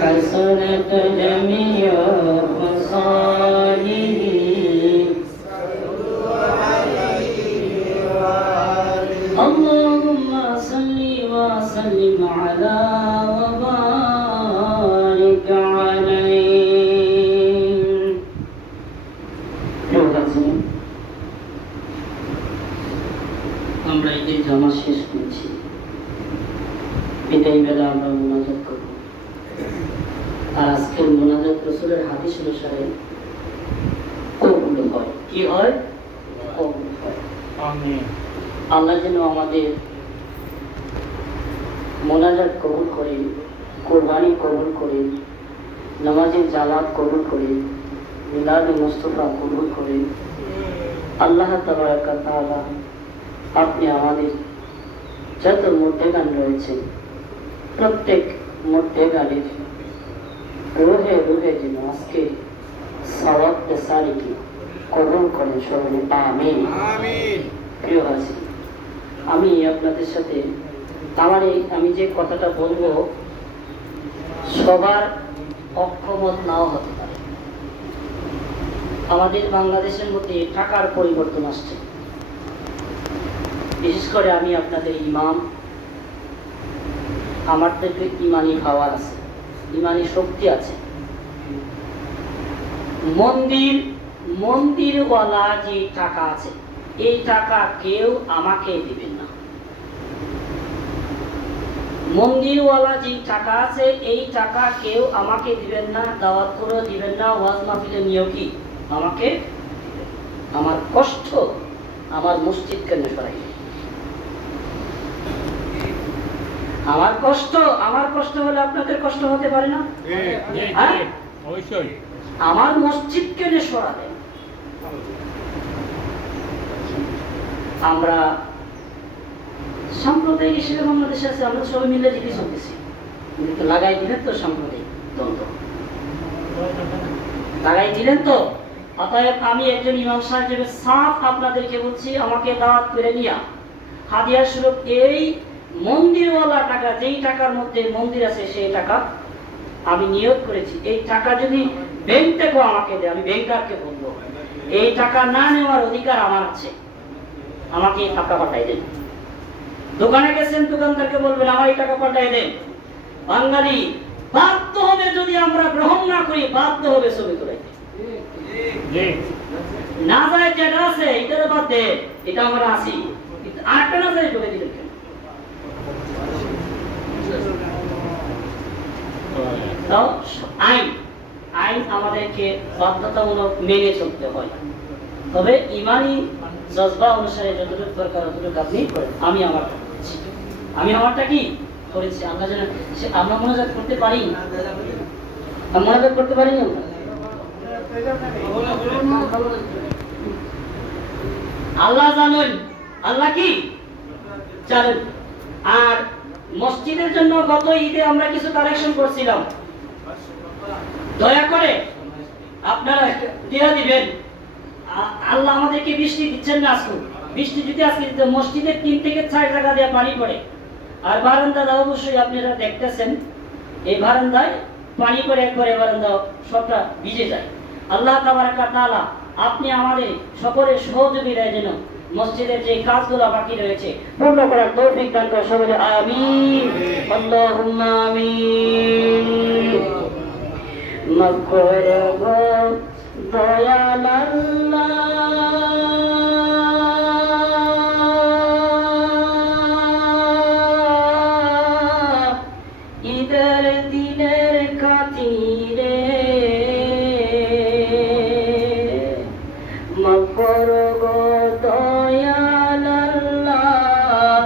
حسنت جميع خصاله اللهم صل وسلم على وبارك عليه আমরা এই জামা শেষ করছি বিদায় বেলা আমরা মোনাজাত করব আর আজকের মোনাজাত রাসূলের হাদিস অনুসারে কবুল হয় কি হয় কবুল হয় আমিন আল্লাহ যেন আমাদের মোনাজাত কবুল করেন কুরবানি কবুল করেন নামাজের জামাত কবুল করেন মিলাদে মুস্তাফা কবুল করেন আল্লাহ তাবারাক ওয়া তাআলা আপনি আমাদের যত মুর্দেগান রয়েছে প্রত্যেক মুর্দেগানের রুহে রুহে যেন আজকে সওয়াব সারিকে কবুল করেন সকলে আমিন আমিন প্রিয় হাজি আমি আপনাদের সাথে আমি যে কথাটা বলবো সবার অক্ষমত নাও হতে পারে আমাদের বাংলাদেশের মধ্যে টাকার পরিবর্তন আসছে বিশেষ করে আমি আপনাদের ইমাম আমার তো একটু ইমানি পাওয়ার আছে ইমানি শক্তি আছে মন্দিরওয়ালা যে টাকা আছে এই টাকা কেউ আমাকে দিবেন না মন্দিরওয়ালা যে টাকা আছে এই টাকা কেউ আমাকে দিবেন না দাওয়াত করে দিবেন না ওয়াজ মাহফিলে নিয়েও কি আমাকে আমার কষ্ট আমার মসজিদ কেন সরাই আমার কষ্ট হলে আপনাদের কষ্ট হতে পারে না অবশ্যই আমার মসজিদ কেন সরাবেন আমরা সাম্প্রদায়িক হিসেবে বাংলাদেশে আছে আমরা সবাই মিলে জিনিস চলতেছি কিন্তু লাগাই দিলেন তো সাম্প্রদায়িক দ্বন্দ্ব লাগাই দিলেন তো অতএব আমি একজন ইমাম সাহেব হিসেবে সাফ আপনাদেরকে বলছি আমাকে দাওয়াত করে নিয়া হাদিয়া স্বরূপ এই মন্দিরওয়ালা টাকা যেই টাকার মধ্যে মন্দির আছে সেই টাকা আমি নিয়োগ করেছি এই টাকা যদি ব্যাংক থেকেও আমাকে দেয় আমি ব্যাংকারকে বলবো এই টাকা না নেওয়ার অধিকার আমার আছে আমাকে এই টাকা পাঠাই দেন দোকানে গেছেন দোকানদারকে বলবেন আমার এই টাকা পাঠাই দেন বাঙালি বাধ্য হবে যদি আমরা গ্রহণ না করি বাধ্য হবে ছবি তোলাইতে না যায় যেটা আছে এটার বাদ দে এটা আমরা আসি আরেকটা না যায় ঢুকে দিলেন কেন আইন আমাদেরকে বাধ্যতামূলক মেনে চলতে হয় তবে ইমানি জজবা অনুসারে যতটুকু দরকার ততটুকু আপনি করেন আমি আমারটা কি করেছি আমরা যেন আমরা মনোযোগ করতে পারি মনোযোগ করতে পারি না আল্লাহ জানেন আল্লাহ কি জানেন আর মসজিদের জন্য গত ঈদে আমরা কিছু কালেকশন করছিলাম দয়া করে আপনারা দিয়ে দিবেন আল্লাহ আমাদেরকে বৃষ্টি দিচ্ছেন না আজকে বৃষ্টি যদি আজকে দিতে মসজিদের 3 থেকে 4 টাকা দিয়ে পানি পড়ে আর বারান্দা অবশ্যই আপনারা দেখতেছেন এই বারান্দায় পানি পড়ে একবারে বারান্দা সবটা ভিজে যায় আল্লাহ তাবারাক ওয়া তাআলা আপনি আমাদের সকলের সহযোগিতায় যেন মসজিদের যে কাজগুলো বাকি রয়েছে পূর্ণ করার তৌফিক দান করেন সকলে আমিন আল্লাহুম্মা আমিন মাফ করে গো দয়াল আল্লাহ ঈদের দিনের খাতিরে মাফ করো গো দয়াল আল্লাহ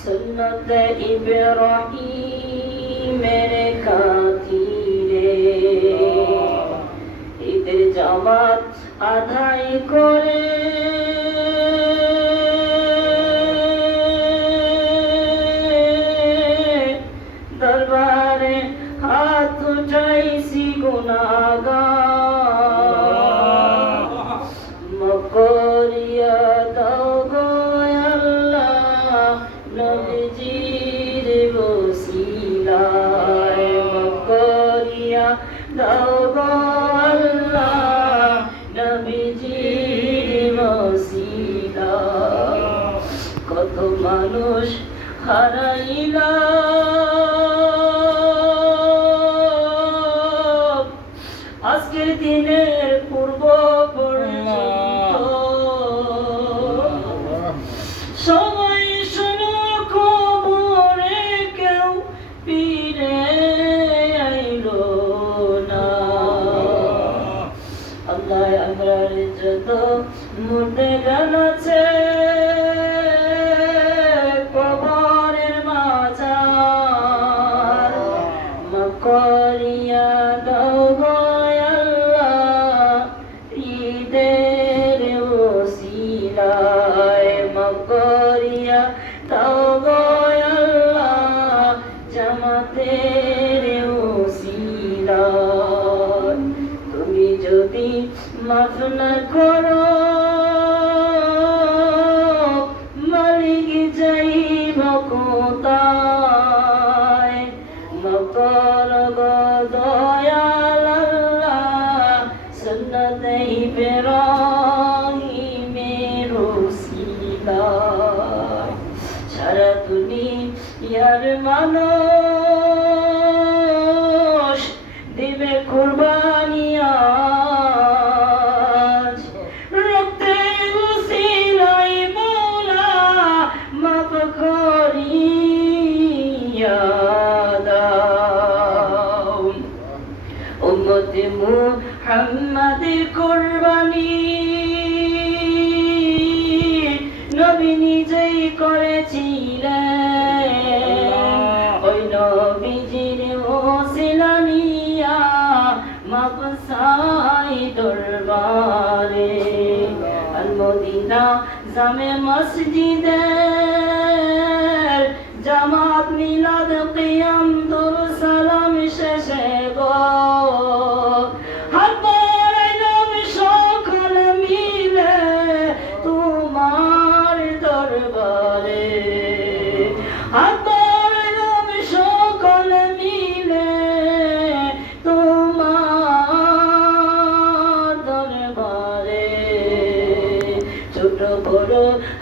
সুন্নত ইব্রাহিমের খাতিরে নামাজ আদায় করে দরবারে হাত উঠাইছি গুনাহগার মকরিয়া দাও গো আল্লাহ নবীজির ওসিলায় মকরিয়া দাও গো আল্লাহ নবীজির ওসিলায় কত মানুষ হারাইলা আজকের দিনের পূর্ব পর্যন্ত সবাই শুনো খবরে কেউ ফিরে আইলো না আল্লাহ আমরার যত মুর্দে গান আছে কবরের মাঝার মকরিয়া দাও গো ঈদের ওসিলায় মকরিয়া দাও গো আল্লাহ জামাতের ওসিলায় তুমি যদি মাফ না করো মালিক যাইব কোথায় মকর গো দয়াল আল্লাহ সুন্নতে ইব্রাহিমের ওসিলায় সারা দুনিয়ার মানুষ দিবে কুরবানি আজ রক্তের ওসিলায় মওলা মাফ করিয়া দাও উম্মতে মুহাম্মাদের কুরবানি নবী নিজেই করেছিলেন ওই নবীজির ওসিলা নিয়া মাপ চাই দরবারে আল মদিনা জামে মসজিদের জামাত মিলাদ কিয়াম দুরুদ সালাম শেষে গো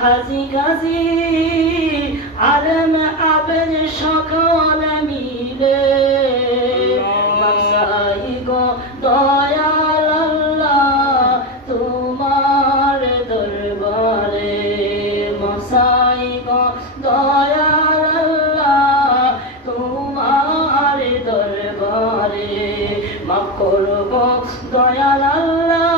হাজি গাজি আলম আবেদ সকল মিলে মাসাই গো দয়াল আল্লাহ তোমার দরবারে মাসাই গো দয়াল আল্লাহ তোমার দরবারে মাফ করব দয়াল আল্লাহ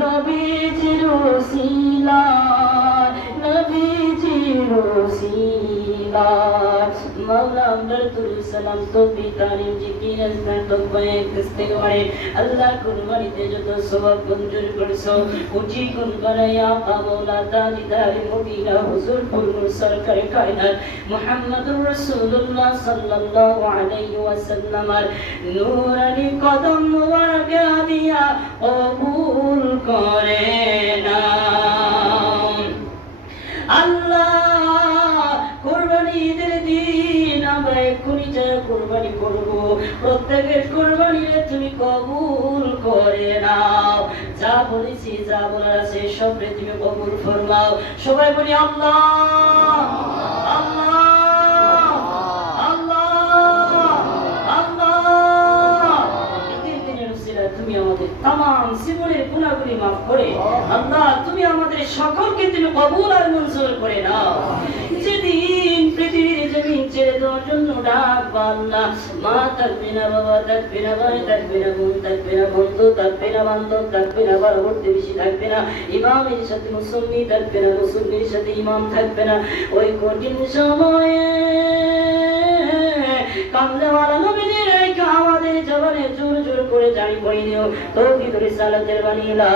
নবীজির ওসিলায় নবীজির ওসিলায় মাওলা আমরা দুরূদ সালাম তাসবিহ তাহলিল জিকির আজকার তকবীর ইস্তিগফার আল্লাহ কুরবানিতে যত সওয়াব মঞ্জুর করেছো কোটি গুণ বাড়ায়া মাওলা তাজিদার মদিনা হুজুর পুরনুর সরকারে কায়নাত মুহাম্মদুর রাসূলুল্লাহ সাল্লাল্লাহু আলাইহি ওয়াসাল্লামের নূরানি কদম মুবারক দিয়া কবুল করে না আল্লাহ কুরবানি ঈদের দিন আমরা এক্ষুনি যা কুরবানি করব প্রত্যেকের কুরবানিরে তুমি কবুল করে নাও যা বলেছি যা বলার আছে সব তুমি কবুল ফরমাও সবাই বলি আল্লাহ আল্লাহ তুমি আমাদের तमाम জীবনের গুনাহগুলি maaf করে আল্লাহ তুমি আমাদের সকলকে তুমি কবুল আর মঞ্জুর করে নাও যেদিন পৃথিবীর জমিন ছেড়ে দেওয়ার জন্য ডাকবা আল্লাহ মা থাকবে না বাবা থাকবে না ভাই থাকবে না বোন থাকবে না বন্ধু থাকবে না বান্ধব থাকবে না পরবর্তী বেশি থাকবে না ইমামের সাথে মুসল্লি থাকবে না মুসল্লির সাথে ইমাম থাকবে না ওই কঠিন সময়ে কামলেওয়ালা নবীদের আমাদের জবানে জোর জোর করে জারি করে দিও তৌহিদ রিসালাতের বাণী লা